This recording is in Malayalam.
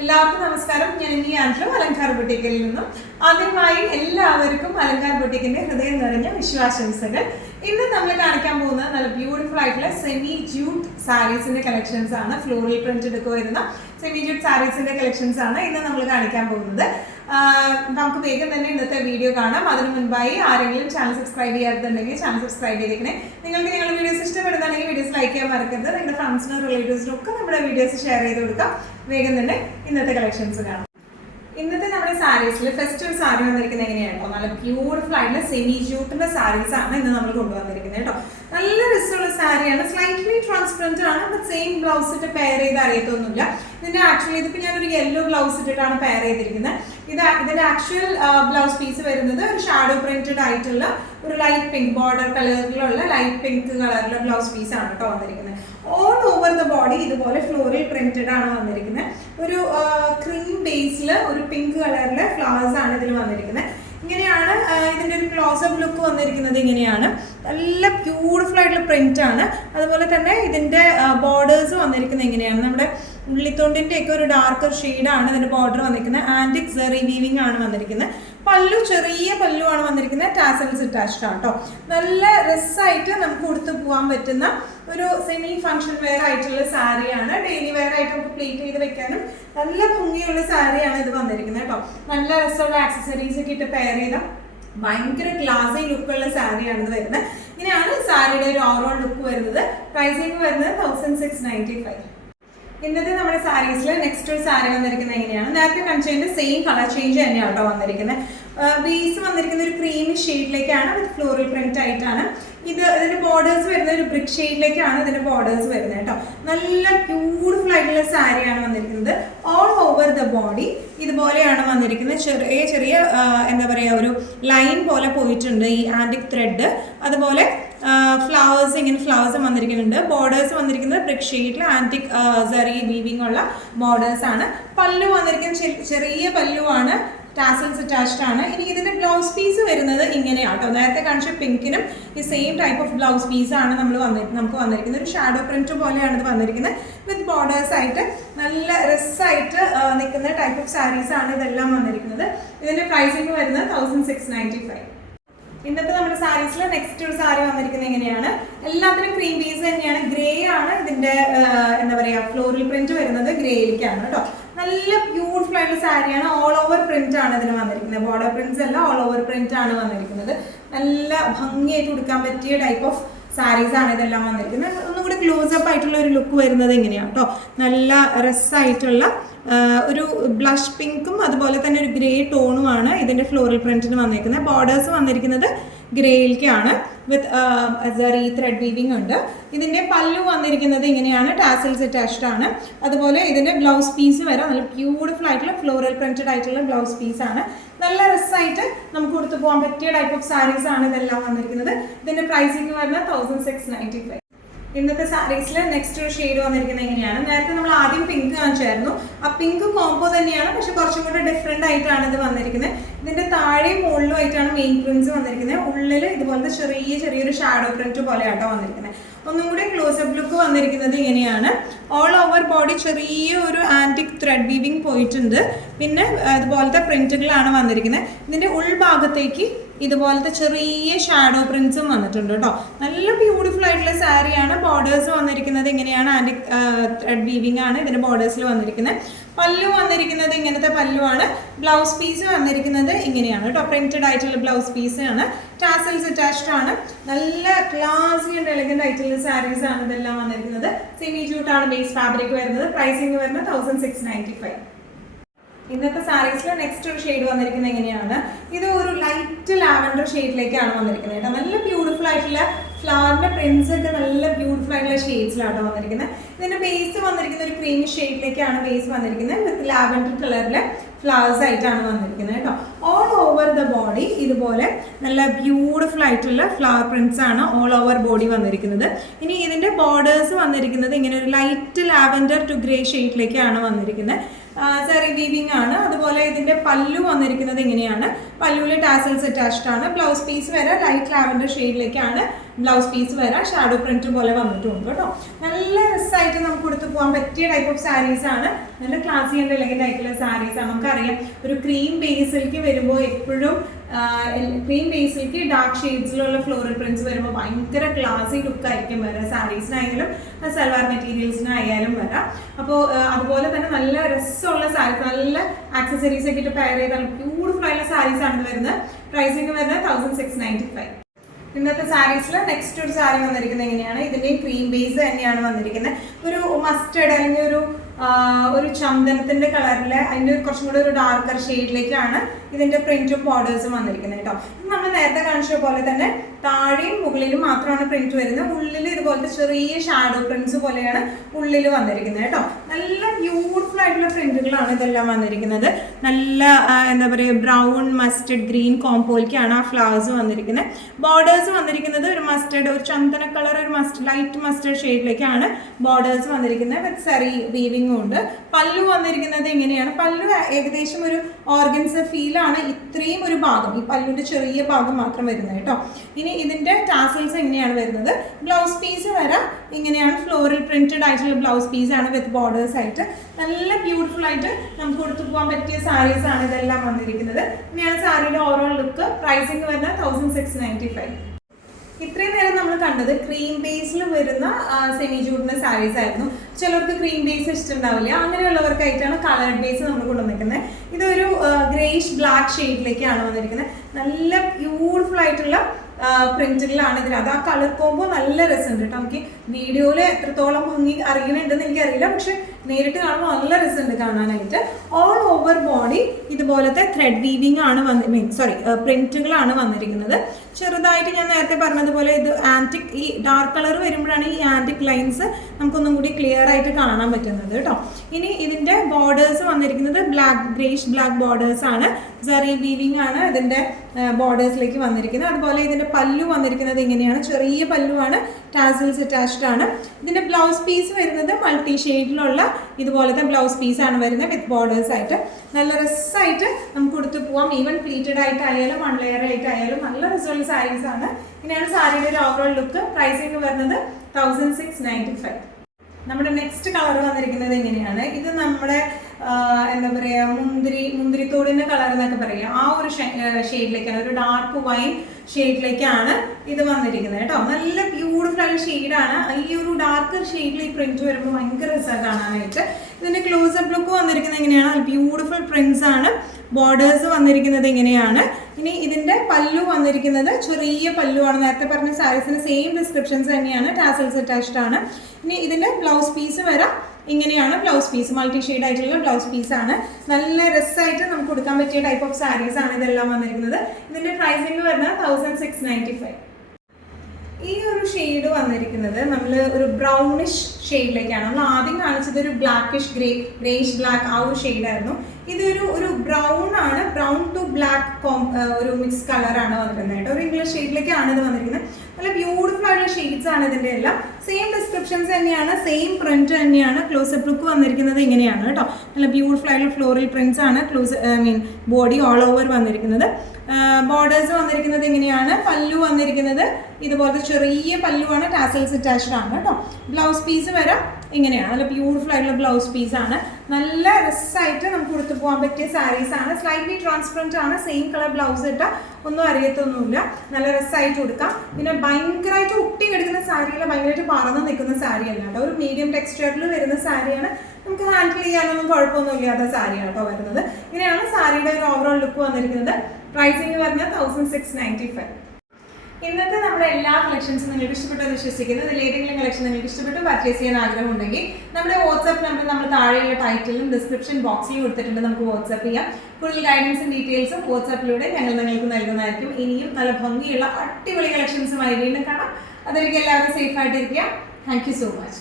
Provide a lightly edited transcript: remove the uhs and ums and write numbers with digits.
എല്ലാവർക്കും നമസ്കാരം. ഞാൻ ഇനി ആൻഡ്രൂ അലങ്കാർ ബുട്ടീക്കിൽ നിന്നും. ആദ്യമായി എല്ലാവർക്കും അലങ്കാർ ബുട്ടീക്കിന്റെ ഹൃദയം നിറഞ്ഞ വിശ്വാസംസകൾ. ഇന്ന് നമ്മൾ കാണിക്കാൻ പോകുന്നത് നല്ല ബ്യൂട്ടിഫുൾ ആയിട്ടുള്ള സെമി ജൂട്ട് സാരീസിന്റെ കളക്ഷൻസ് ആണ്. ഫ്ലോറൽ പ്രിന്റ് എടുക്കുക വരുന്ന സെമി ജൂട്ട് സാരീസിന്റെ കളക്ഷൻസ് ആണ് ഇന്ന് നമ്മൾ കാണിക്കാൻ പോകുന്നത്. നമുക്ക് വേഗം തന്നെ ഇന്നത്തെ വീഡിയോ കാണാം. അതിനു മുൻപായി ആരെങ്കിലും ചാനൽ സബ്സ്ക്രൈബ് ചെയ്യാത്തുണ്ടെങ്കിൽ ചാനൽ സബ്സ്ക്രൈബ് ചെയ്തേക്കണേ. നിങ്ങൾക്ക് ഞങ്ങളുടെ വീഡിയോസ് ഇഷ്ടപ്പെടുന്നുണ്ടെങ്കിൽ വീഡിയോസ് ലൈക്ക് ചെയ്യാൻ മറക്കരുത്. നിങ്ങളുടെ ഫ്രണ്ട്സിനും റിലേറ്റീവ്സിനും ഒക്കെ നമ്മുടെ വീഡിയോസ് ഷെയർ ചെയ്ത് കൊടുക്കാം. വേഗം തന്നെ ഇന്നത്തെ കളക്ഷൻസ് കാണാം. ഇന്നത്തെ നമ്മുടെ സാരീസിൽ ഫെസ്റ്റിവൽ സാരി വന്നിരിക്കുന്നത് എങ്ങനെയാണോ, നല്ല ബ്യൂട്ടിഫുൾ ആയിട്ടുള്ള സെമി ജൂട്ടിന്റെ സാരീസ് ആണ് ഇന്ന് നമ്മൾ കൊണ്ടുവന്നിരിക്കുന്നത് കേട്ടോ. നല്ല രസമുള്ള സാരിയാണ്, സ്ലൈറ്റ്ലി ട്രാൻസ്പെറന്റ് ആണ്. ബട്ട് സെയിം ബ്ലൗസ് ഇട്ട് പെയർ ചെയ്ത് അറിയത്തൊന്നുമില്ല. ഇതിന്റെ ആക്ച്വലി ഇതിപ്പോൾ ഞാനൊരു യെല്ലോ ബ്ലൗസ് ഇട്ടിട്ടാണ് പെയർ ചെയ്തിരിക്കുന്നത്. ഇതിന്റെ ആക്ച്വൽ ബ്ലൗസ് പീസ് വരുന്നത് ഒരു ഷാഡോ പ്രിന്റഡ് ആയിട്ടുള്ള ഒരു ലൈറ്റ് പിങ്ക് ബോർഡർ കളറിലുള്ള ലൈറ്റ് പിങ്ക് കളറിലുള്ള ബ്ലൗസ് പീസ് ആണ് കേട്ടോ വന്നിരിക്കുന്നത്. ഓൾ ഓവർ ദ ബോഡി ഇതുപോലെ ഫ്ലോറൽ പ്രിന്റഡ് ആണ് വന്നിരിക്കുന്നത്. ഒരു ക്രീം ബേസിൽ ഒരു പിങ്ക് കളറിലെ ഫ്ലവേഴ്സ് ആണ് ഇതിൽ വന്നിരിക്കുന്നത്. ഇങ്ങനെയാണ് ഇതിൻ്റെ ഒരു ക്ലോസപ്പ് ലുക്ക് വന്നിരിക്കുന്നത്. ഇങ്ങനെയാണ് നല്ല ബ്യൂട്ടിഫുൾ ആയിട്ടുള്ള പ്രിന്റ് ആണ്. അതുപോലെ തന്നെ ഇതിൻ്റെ ബോർഡേഴ്സ് വന്നിരിക്കുന്നത് എങ്ങനെയാണ്, നമ്മുടെ ഉള്ളിത്തൊണ്ടിൻ്റെ ഒക്കെ ഒരു ഡാർക്കർ ഷെയ്ഡാണ് ഇതിൻ്റെ ബോർഡർ വന്നിരിക്കുന്നത്. ആൻറ്റിക് സെറി വീവിംഗ് ആണ് വന്നിരിക്കുന്നത്. പല്ലു ചെറിയ പല്ലു ആണ് വന്നിരിക്കുന്നത്. ടാസൽസ് അറ്റാച്ച്ഡ് ആണ് കേട്ടോ. നല്ല രസമായിട്ട് നമുക്ക് കൊടുത്തു പോകാൻ പറ്റുന്ന ഒരു സെമി ഫംഗ്ഷൻ വെയർ ആയിട്ടുള്ള സാരിയാണ്. ഡെയിലി വെയർ ആയിട്ട് നമുക്ക് പ്ലേറ്റ് ചെയ്ത് വെക്കാനും നല്ല ഭംഗിയുള്ള സാരിയാണ് ഇത് വന്നിരിക്കുന്നത് കേട്ടോ. നല്ല രസമുള്ള ആക്സസറീസ് ഒക്കെ ഇട്ട് പെയർ ചെയ്ത ഭയങ്കര ഗ്ലാസി ലുക്കുള്ള സാരിയാണ് ഇത് വരുന്നത്. ഇങ്ങനെയാണ് സാരിയുടെ ഒരു ഓവറോൾ ലുക്ക് വരുന്നത്. പ്രൈസിങ് വരുന്നത് 1695. ഇന്നത്തെ നമ്മുടെ സാരീസിൽ നെക്സ്റ്റ് ഒരു സാരി വന്നിരിക്കുന്നത് എങ്ങനെയാണ്, നേരത്തെ കൺചേൻ്റെ സെയിം കളർ ചേഞ്ച് തന്നെയാണ് കേട്ടോ വന്നിരിക്കുന്നത്. ബേസ് വന്നിരിക്കുന്ന ഒരു ക്രീമി ഷെയ്ഡിലേക്കാണ് വിത്ത് ഫ്ലോറൽ പ്രിന്റ് ആയിട്ടാണ്. ഇതിന്റെ ബോർഡേഴ്സ് വരുന്നത് ഒരു ബ്രിക്ക് ഷെയ്ഡിലേക്കാണ് ഇതിന്റെ ബോർഡേഴ്സ് വരുന്നത് കേട്ടോ. നല്ല ബ്യൂട്ടിഫുൾ ആയിട്ടുള്ള സാരിയാണ് വന്നിരിക്കുന്നത്. ഓൾ ഓവർ ദ ബോഡി ഇതുപോലെയാണ് വന്നിരിക്കുന്നത്. ചെറിയ ചെറിയ എന്താ പറയുക, ഒരു ലൈൻ പോലെ പോയിട്ടുണ്ട് ഈ ആൻറ്റിക് ത്രെഡ്. അതുപോലെ ഫ്ലവേഴ്സ്, ഇങ്ങനെ ഫ്ലവേഴ്സ് വന്നിരിക്കുന്നുണ്ട്. ബോർഡേഴ്സ് വന്നിരിക്കുന്നത് ബ്രിക്ക് ഷെയ്ഡിൽ ആൻറ്റിക് സെറി വീവിംഗ് ഉള്ള ബോർഡേഴ്സ് ആണ്. പല്ലു വന്നിരിക്കുന്നത് ചെറിയ പല്ലുവാണ്, ടാസൽസ് അറ്റാച്ച്ഡ് ആണ്. ഇനി ഇതിന്റെ ബ്ലൗസ് പീസ് വരുന്നത് ഇങ്ങനെയാട്ടോ. നേരത്തെ കാണിച്ച പിങ്കിനും ഈ സെയിം ടൈപ്പ് ഓഫ് ബ്ലൗസ് പീസാണ് നമുക്ക് വന്നിരിക്കുന്നത്. ഒരു ഷാഡോ പ്രിന്റ് പോലെയാണ് ഇത് വന്നിരിക്കുന്നത്. വിത്ത് ബോർഡേഴ്സ് ആയിട്ട് നല്ല രസമായിട്ട് നിൽക്കുന്ന ടൈപ്പ് ഓഫ് സാരീസ് ആണ് ഇതെല്ലാം വന്നിരിക്കുന്നത്. ഇതിന്റെ പ്രൈസിങ് വരുന്നത് 1695. ഇന്നത്തെ നമ്മുടെ സാരീസിൽ നെക്സ്റ്റ് ഒരു സാരി വന്നിരിക്കുന്നത് എങ്ങനെയാണ്, എല്ലാത്തിനും ക്രീം ബേസ് തന്നെയാണ്. ഗ്രേ ആണ് ഇതിന്റെ എന്താ പറയുക, ഫ്ലോറൽ പ്രിന്റ് വരുന്നത് ഗ്രേയിലേക്കാണ് കേട്ടോ. നല്ല ബ്യൂട്ടിഫുൾ ആയിട്ടുള്ള സാരിയാണ്. ഓൾ ഓവർ പ്രിന്റ് ആണ് ഇതിന് വന്നിരിക്കുന്നത്. ബോർഡർ പ്രിന്റ്സ് അല്ല, ഓൾ ഓവർ പ്രിന്റ് ആണ് വന്നിരിക്കുന്നത്. നല്ല ഭംഗിയായിട്ട് കൊടുക്കാൻ പറ്റിയ ടൈപ്പ് ഓഫ് സാരീസ് ആണ് ഇതെല്ലാം വന്നിരിക്കുന്നത്. ഒന്നും കൂടി ക്ലോസപ്പ് ആയിട്ടുള്ള ഒരു ലുക്ക് വരുന്നത് എങ്ങനെയാണ് കേട്ടോ. നല്ല രസമായിട്ടുള്ള ഒരു ബ്ലഷ് പിങ്കും അതുപോലെ തന്നെ ഒരു ഗ്രേ ടോണുമാണ് ഇതിൻ്റെ ഫ്ലോറൽ പ്രിന്റിന് വന്നിരിക്കുന്നത്. ബോർഡേഴ്സ് വന്നിരിക്കുന്നത് ഗ്രേയിലേക്കാണ് വിത്ത് സെറി ത്രെഡ് വീവിംഗ് ഉണ്ട്. ഇതിൻ്റെ പല്ലു വന്നിരിക്കുന്നത് ഇങ്ങനെയാണ്, ടാസൽസ് അറ്റാച്ച്ഡ് ആണ്. അതുപോലെ ഇതിൻ്റെ ബ്ലൗസ് പീസ് വരെ നല്ല ബ്യൂട്ടിഫുൾ ആയിട്ടുള്ള ഫ്ലോറൽ പ്രിന്റഡ് ആയിട്ടുള്ള ബ്ലൗസ് പീസാണ്. നല്ല രസമായിട്ട് നമുക്ക് കൊടുത്തു പോകാൻ പറ്റിയ ടൈപ്പ് ഓഫ് സാരീസ് ആണ് ഇതെല്ലാം വന്നിരിക്കുന്നത്. ഇതിൻ്റെ പ്രൈസിങ് വരുന്നത് 1695. ഇന്നത്തെ സാരീസിൽ നെക്സ്റ്റ് ഒരു ഷെയ്ഡ് വന്നിരിക്കുന്നത് എങ്ങനെയാണ്, നേരത്തെ നമ്മൾ ആദ്യം പിങ്ക് കാണിച്ചായിരുന്നു. ആ പിങ്ക് കോംബോ തന്നെയാണ്, പക്ഷെ കുറച്ചും കൂടെ ഡിഫറെൻ്റ് ആയിട്ടാണ് ഇത് വന്നിരിക്കുന്നത്. ഇതിൻ്റെ താഴെയും മുകളിലും ആയിട്ടാണ് മെയിൻ പ്രിന്റ്സ് വന്നിരിക്കുന്നത്. ഉള്ളിൽ ഇതുപോലത്തെ ചെറിയൊരു ഷാഡോ പ്രിന്റ് പോലെയാട്ടോ വന്നിരിക്കുന്നത്. ഒന്നും കൂടി ക്ലോസപ്പ് ലുക്ക് വന്നിരിക്കുന്നത് ഇങ്ങനെയാണ്. ഓൾ ഓവർ ബോഡി ചെറിയ ഒരു ആൻറ്റിക് ത്രെഡ് വീവിംഗ് പോയിട്ടുണ്ട്. പിന്നെ ഇതുപോലത്തെ പ്രിന്റുകളാണ് വന്നിരിക്കുന്നത്. ഇതിൻ്റെ ഉൾഭാഗത്തേക്ക് ഇതുപോലത്തെ ചെറിയ ഷാഡോ പ്രിന്റ്സും വന്നിട്ടുണ്ട് കേട്ടോ. നല്ല ബ്യൂട്ടിഫുൾ ആയിട്ടുള്ള സാരിയാണ്. ബോർഡേഴ്സ് വന്നിരിക്കുന്നത് ഇങ്ങനെയാണ്, ആൻറ്റിക് ത്രെഡ് വീവിംഗ് ആണ് ഇതിൻ്റെ ബോർഡേഴ്സിൽ വന്നിരിക്കുന്നത്. പല്ലു വന്നിരിക്കുന്നത് ഇങ്ങനത്തെ പല്ലുവാണ്. ബ്ലൗസ് പീസ് വന്നിരിക്കുന്നത് ഇങ്ങനെയാണ് കേട്ടോ. പ്രിന്റഡ് ആയിട്ടുള്ള ബ്ലൗസ് പീസ് ആണ്. ടാസൽസ് അറ്റാച്ച്ഡ് ആണ്. നല്ല ക്ലാസി ആൻഡ് എലഗന്റ് ആയിട്ടുള്ള സാരീസ് ആണ് ഇതെല്ലാം വന്നിരിക്കുന്നത്. സെമി ജൂട്ടാണ് ബേസ് ഫാബ്രിക് വരുന്നത്. പ്രൈസിങ് വരുന്നത് 1695. ഇന്നത്തെ സാരീസിൽ നെക്സ്റ്റ് ഒരു ഷെയ്ഡ് വന്നിരിക്കുന്നത് എങ്ങനെയാണ്, ഇത് ഒരു ലൈറ്റ് ലാവൻഡർ ഷെയ്ഡിലേക്കാണ് വന്നിരിക്കുന്നത് കേട്ടോ. നല്ല ബ്യൂട്ടിഫുൾ ആയിട്ടുള്ള ഫ്ലവറിന്റെ പ്രിന്റ്സ് ഒക്കെ നല്ല ബ്യൂട്ടിഫുൾ ആയിട്ടുള്ള ഷെയ്ഡ്സിലാണ് വന്നിരിക്കുന്നത്. ഇതിന്റെ ബേസ് വന്നിരിക്കുന്ന ഒരു ക്രീം ഷെയ്ഡിലേക്കാണ് ബേസ് വന്നിരിക്കുന്നത്. വിത്ത് ലാവൻഡർ കളറിലെ ഫ്ലവേഴ്സ് ആയിട്ടാണ് വന്നിരിക്കുന്നത് കേട്ടോ. ഓൾ ഓവർ ദ ബോഡി ഇതുപോലെ നല്ല ബ്യൂട്ടിഫുൾ ആയിട്ടുള്ള ഫ്ലവർ പ്രിന്റ്സ് ആണ് ഓൾ ഓവർ ബോഡി വന്നിരിക്കുന്നത്. ഇനി ഇതിന്റെ ബോർഡേഴ്സ് വന്നിരിക്കുന്നത് ഇങ്ങനെ ഒരു ലൈറ്റ് ലാവൻഡർ ടു ഗ്രേ ഷെയ്ഡിലേക്കാണ് വന്നിരിക്കുന്നത്. സെറി വീവിംഗ് ആണ്. അതുപോലെ ഇതിന്റെ പല്ലു വന്നിരിക്കുന്നത് ഇങ്ങനെയാണ്. പല്ലുവിൽ ടാസൽസ് അറ്റാച്ച്ഡ് ആണ്. ബ്ലൗസ് പീസ് വരെ ലൈറ്റ് ലാവൻഡർ ഷെയ്ഡിലേക്കാണ് ബ്ലൗസ് പീസ് വരാം, ഷാഡോ പ്രിന്റ് പോലെ വന്നിട്ടുണ്ട് കേട്ടോ. നല്ല രസമായിട്ട് നമുക്ക് കൊടുത്ത് പോകാൻ പറ്റിയ ടൈപ്പ് ഓഫ് സാരീസ് ആണ്. നല്ല ക്ലാസി ആൻഡ് എലഗന്റ് ആയിട്ടുള്ള സാരീസ് ആണ്. നമുക്കറിയാം ഒരു ക്രീം ബേസിലേക്ക് വരുമ്പോൾ എപ്പോഴും ക്രീം ബേസിലേക്ക് ഡാർക്ക് ഷെയ്ഡ്സിലുള്ള ഫ്ലോറൽ പ്രിന്റ്സ് വരുമ്പോൾ ഭയങ്കര ക്ലാസി ലുക്ക് ആയിരിക്കും വരാം. സാരീസിനായാലും സൽവാർ മെറ്റീരിയൽസിനായാലും വരാം. അപ്പോൾ അതുപോലെ തന്നെ നല്ല രസമുള്ള സാരീസ്, നല്ല ആക്സസറീസ് ഒക്കെ ഇട്ട് പെയർ ചെയ്ത് നല്ല ബ്യൂട്ടിഫുൾ ആയിട്ടുള്ള സാരീസ് ആണ് വരുന്നത്. പ്രൈസിങ് വരുന്നത് 1695. ഇന്നത്തെ സാരീസിൽ നെക്സ്റ്റ് ഒരു സാരി വന്നിരിക്കുന്നത് എങ്ങനെയാണ്, ഇതിൻ്റെയും ക്രീം ബേസ് തന്നെയാണ് വന്നിരിക്കുന്നത്. ഒരു മസ്റ്റേർഡ് അല്ലെങ്കിൽ ഒരു ചന്ദനത്തിന്റെ കളറിൽ അതിൻ്റെ കുറച്ചും കൂടി ഒരു ഡാർക്കർ ഷെയ്ഡിലേക്കാണ് ഇതിന്റെ പ്രിന്റും ബോർഡേഴ്സും വന്നിരിക്കുന്നത് കേട്ടോ. ഇത് നമ്മൾ നേരത്തെ കാണിച്ച പോലെ തന്നെ താഴെയും മുകളിലും മാത്രമാണ് പ്രിന്റ് വരുന്നത്. ഉള്ളിൽ ഇതുപോലത്തെ ചെറിയ ഷാഡോ പ്രിന്റ്സ് പോലെയാണ് ഉള്ളിൽ വന്നിരിക്കുന്നത് കേട്ടോ. നല്ല ബ്യൂട്ടിഫുൾ ആയിട്ടുള്ള പ്രിന്റുകളാണ് ഇതെല്ലാം വന്നിരിക്കുന്നത്. നല്ല എന്താ പറയുക ബ്രൗൺ മസ്റ്റർഡ് ഗ്രീൻ കോമ്പോയിലേക്കാണ് ആ ഫ്ലവേഴ്സ് വന്നിരിക്കുന്നത്. ബോർഡേഴ്സ് വന്നിരിക്കുന്നത് ഒരു മസ്റ്റർഡ്, ഒരു ചന്ദന കളർ, ഒരു ലൈറ്റ് മസ്റ്റർഡ് ഷെയ്ഡിലേക്കാണ് ബോർഡേഴ്സ് വന്നിരിക്കുന്നത്. വിത്ത് സറി വീവിംഗ് ഉണ്ട്. പല്ലു വന്നിരിക്കുന്നത് എങ്ങനെയാണ്, പല്ലു ഏകദേശം ഒരു ഓർഗൻസ ഫീലാണ്. ഇത്രയും ഒരു ഭാഗം, ഈ പല്ലുവിന്റെ ചെറിയ ഭാഗം മാത്രം വരുന്നത് കേട്ടോ. ഇനി ഇതിന്റെ ടാസൽസ് എങ്ങനെയാണ് വരുന്നത്, ബ്ലൗസ് പീസ് വരാം ഇങ്ങനെയാണ്. ഫ്ലോറൽ പ്രിന്റഡ് ആയിട്ടുള്ള ബ്ലൗസ് പീസ് ആണ് വിത്ത് ബോർഡേഴ്സ് ആയിട്ട്. നല്ല ബ്യൂട്ടിഫുൾ ആയിട്ട് നമുക്ക് കൊടുത്തു പോകാൻ പറ്റിയ സാരീസ് ആണ് ഇതെല്ലാം വന്നിരിക്കുന്നത്. ഇങ്ങനെയാണ് സാരിയുടെ ഓവറോൾ ലുക്ക്. പ്രൈസിങ് വരുന്നത് 1695. ഇത്രയും നേരം നമ്മൾ കണ്ടത് ക്രീം ബേസിൽ വരുന്ന സെമി ജൂട്ടിന്റെ സാരീസ് ആയിരുന്നു. ചിലർക്ക് ക്രീം ബേസ് ഇഷ്ടമുണ്ടാവില്ല, അങ്ങനെയുള്ളവർക്കായിട്ടാണ് കളർ ബേസ് നമ്മൾ കൊണ്ടുവന്നിരിക്കുന്നത്. ഇതൊരു ഗ്രേഷ് ബ്ലാക്ക് ഷെയ്ഡിലേക്കാണ് വന്നിരിക്കുന്നത്. നല്ല ബ്യൂട്ടിഫുൾ ആയിട്ടുള്ള പ്രിന്റുകളാണ് ഇതിൽ. അത് ആ കളർ കോമ്പോ നല്ല രസമുണ്ട് കേട്ടോ. നമുക്ക് വീഡിയോയിൽ എത്രത്തോളം ഭംഗി അറിയണുണ്ടെന്ന് എനിക്കറിയില്ല, പക്ഷെ നേരിട്ട് കാണുമ്പോൾ നല്ല രസമുണ്ട് കാണാനായിട്ട്. ഓൾ ഓവർ ബോഡി ഇതുപോലത്തെ ത്രെഡ് വീവിംഗ് ആണ് പ്രിന്റുകളാണ് വന്നിരിക്കുന്നത്. ചെറുതായിട്ട് ഞാൻ നേരത്തെ പറഞ്ഞതുപോലെ ഇത് ആന്റിക്, ഈ ഡാർക്ക് കളർ വരുമ്പോഴാണ് ഈ ആന്റിക് ലൈൻസ് നമുക്കൊന്നും കൂടി ക്ലിയർ ആയിട്ട് കാണാൻ പറ്റുന്നത് കേട്ടോ. ഇനി ഇതിന്റെ ബോർഡേഴ്സ് വന്നിരിക്കുന്നത് ഗ്രേഷ് ബ്ലാക്ക് ബോർഡേഴ്സ് ആണ്. സറി വീവിംഗ് ആണ് ഇതിന്റെ ബോർഡേഴ്സിലേക്ക് വന്നിരിക്കുന്നത്. അതുപോലെ ഇതിന്റെ പല്ലു വന്നിരിക്കുന്നത് ഇങ്ങനെയാണ്, ചെറിയ പല്ലുവാണ്, ടാസൽസ് അറ്റാച്ച്ഡ് ആണ്. ഇതിന്റെ ബ്ലൗസ് പീസ് വരുന്നത് മൾട്ടി ഷെയ്ഡിലുള്ള ഇതുപോലത്തെ ബ്ലൗസ് പീസ് ആണ് വരുന്നത് വിത്ത് ബോർഡേഴ്സ് ആയിട്ട്. നല്ല രസമായിട്ട് നമുക്ക് കൊടുത്തു പോവാം. ഈവൻ പ്ലീറ്റഡ് ആയിട്ടായാലും വൺ ലെയർ ആയിട്ടായാലും നല്ല രസമുള്ള സാരീസ് ആണ്. ഇങ്ങനെയാണ് സാരിയുടെ ഒരു ഓവറോൾ ലുക്ക്. പ്രൈസിങ് വരുന്നത് 1695. നമ്മുടെ നെക്സ്റ്റ് കളർ വന്നിരിക്കുന്നത് എങ്ങനെയാണ്, ഇത് നമ്മുടെ എന്താ പറയുക മുന്തിരിത്തോടിൻ്റെ കളർ എന്നൊക്കെ പറയുക, ആ ഒരു ഷെയ്ഡിലേക്കാണ്, ഒരു ഡാർക്ക് വൈൻ ഷെയ്ഡിലേക്കാണ് ഇത് വന്നിരിക്കുന്നത് കേട്ടോ. നല്ല ബ്യൂട്ടിഫുൾ ആയ ഷെയ്ഡാണ്. ഈ ഒരു ഡാർക്ക് ഷെയ്ഡിൽ ഈ പ്രിന്റ് വരുമ്പോൾ ഭയങ്കര രസമാണ് കാണാനായിട്ട്. ഇതിന്റെ ക്ലോസപ്പ് ലുക്ക് വന്നിരിക്കുന്നത് എങ്ങനെയാണ്, ബ്യൂട്ടിഫുൾ പ്രിന്റ്സ് ആണ്. ബോർഡേഴ്സ് വന്നിരിക്കുന്നത് എങ്ങനെയാണ്. ഇനി ഇതിന്റെ പല്ലു വന്നിരിക്കുന്നത് ചെറിയ പല്ലുവാണ്. നേരത്തെ പറഞ്ഞ സാരീസിന് സെയിം ഡിസ്ക്രിപ്ഷൻസ് തന്നെയാണ്, ടാസൽസ് അറ്റാച്ച്ഡ് ആണ്. ഇനി ഇതിന്റെ ബ്ലൗസ് പീസ് വരാം ഇങ്ങനെയാണ്. ബ്ലൗസ് പീസ് മൾട്ടി ഷെയ്ഡ് ആയിട്ടുള്ള ബ്ലൗസ് പീസ് ആണ്. നല്ല രസമായിട്ട് നമുക്ക് കൊടുക്കാൻ പറ്റിയ ടൈപ്പ് ഓഫ് സാരീസ് ആണ് ഇതെല്ലാം വന്നിരിക്കുന്നത്. ഇതിന്റെ പ്രൈസിങ് വരുന്നത് 1695. ഈ ഒരു ഷെയ്ഡ് വന്നിരിക്കുന്നത് നമ്മൾ ഒരു ബ്രൗണിഷ് ഷെയ്ഡിലേക്കാണ്. നമ്മൾ ആദ്യം കാണിച്ചത് ഒരു ബ്ലാക്കിഷ് ഗ്രേഷ് ബ്ലാക്ക് ആ ഒരു ഷെയ്ഡായിരുന്നു. ഇതൊരു ബ്രൗൺ ആണ്, ബ്രൗൺ ടു ബ്ലാക്ക് ഒരു മിക്സ് കളറാണ് വന്നിരിക്കുന്നത് കേട്ടോ. ഒരു ഇംഗ്ലീഷ് ഷെയ്ഡിലേക്കാണ് ഇത് വന്നിരിക്കുന്നത്. നല്ല ബ്യൂട്ടിഫുൾ ആയിട്ടുള്ള ഷെയ്ഡ്സ് ആണ് ഇതിൻ്റെ എല്ലാം. സെയിം ഡിസ്ക്രിപ്ഷൻസ് തന്നെയാണ്, സെയിം പ്രിന്റ് തന്നെയാണ്. ക്ലോസപ്പ് ലുക്ക് വന്നിരിക്കുന്നത് ഇങ്ങനെയാണ് കേട്ടോ. നല്ല ബ്യൂട്ടിഫുൾ ആയിട്ടുള്ള ഫ്ലോറൽ പ്രിന്റ്സ് ആണ് ബോഡി ഓൾ ഓവർ വന്നിരിക്കുന്നത്. ബോർഡേഴ്സ് വന്നിരിക്കുന്നത് ഇങ്ങനെയാണ്. പല്ലു വന്നിരിക്കുന്നത് ഇതുപോലത്തെ ചെറിയ പല്ലുവാണ്, ടാസൽസ് അറ്റാച്ച്ഡ് ആണ് കേട്ടോ. ബ്ലൗസ് പീസ് വരാം ഇങ്ങനെയാണ്. നല്ല ബ്യൂട്ടിഫുൾ ആയിട്ടുള്ള ബ്ലൗസ് പീസ് ആണ്. നല്ല രസമായിട്ട് നമുക്ക് കൊടുത്തു പോകാൻ പറ്റിയ സാരീസ് ആണ്. സ്ലൈറ്റ്ലി ട്രാൻസ്പെറൻറ്റ് ആണ്. സെയിം കളർ ബ്ലൗസ് ഇട്ടാൽ ഒന്നും അറിയത്തൊന്നുമില്ല. നല്ല രസമായിട്ട് കൊടുക്കാം. പിന്നെ ഭയങ്കരമായിട്ട് ഒട്ടി കിടക്കുന്ന സാരിയല്ല, ഭയങ്കരമായിട്ട് പറന്ന് നിൽക്കുന്ന സാരി അല്ല കേട്ടോ. ഒരു മീഡിയം ടെക്സ്ചറിൽ വരുന്ന സാരിയാണ്. നമുക്ക് ഹാൻഡിൽ ചെയ്യാനൊന്നും കുഴപ്പമൊന്നും ഇല്ലാത്ത സാരിയാണ് കേട്ടോ വരുന്നത്. ഇങ്ങനെയാണ് സാരിയുടെ ഒരു ഓവറോൾ ലുക്ക് വന്നിരിക്കുന്നത്. പ്രൈസിങ് വരുന്നത് 1695. ഇന്നത്തെ നമ്മുടെ എല്ലാ കളക്ഷൻസും നിങ്ങൾക്ക് ഇഷ്ടപ്പെട്ടെന്ന് വിശ്വസിക്കുന്നു. ഇതിൽ ഏതെങ്കിലും കളക്ഷൻ നിങ്ങൾക്ക് ഇഷ്ടപ്പെട്ട് പർച്ചേസ് ചെയ്യാൻ ആഗ്രഹമുണ്ടെങ്കിൽ നമ്മുടെ വാട്സ്ആപ്പ് നമ്പർ നമ്മൾ താഴെയുള്ള ടൈറ്റിലും ഡിസ്ക്രിപ്ഷൻ ബോക്സിലും കൊടുത്തിട്ടുണ്ട്. നമുക്ക് വാട്സ്ആപ്പ് ചെയ്യാം. കൂടുതൽ ഗൈഡൻസും ഡീറ്റെയിൽസും വാട്സ്ആപ്പിലൂടെ ഞങ്ങൾ നിങ്ങൾക്ക് നൽകുന്നതായിരിക്കും. ഇനിയും നല്ല ഭംഗിയുള്ള അടിപൊളി കളക്ഷൻസുമായി വീണ്ടും കാണാം. അതൊരിക്കലും എല്ലാവരും സേഫ് ആയിട്ടിരിക്കുക. Thank you so much.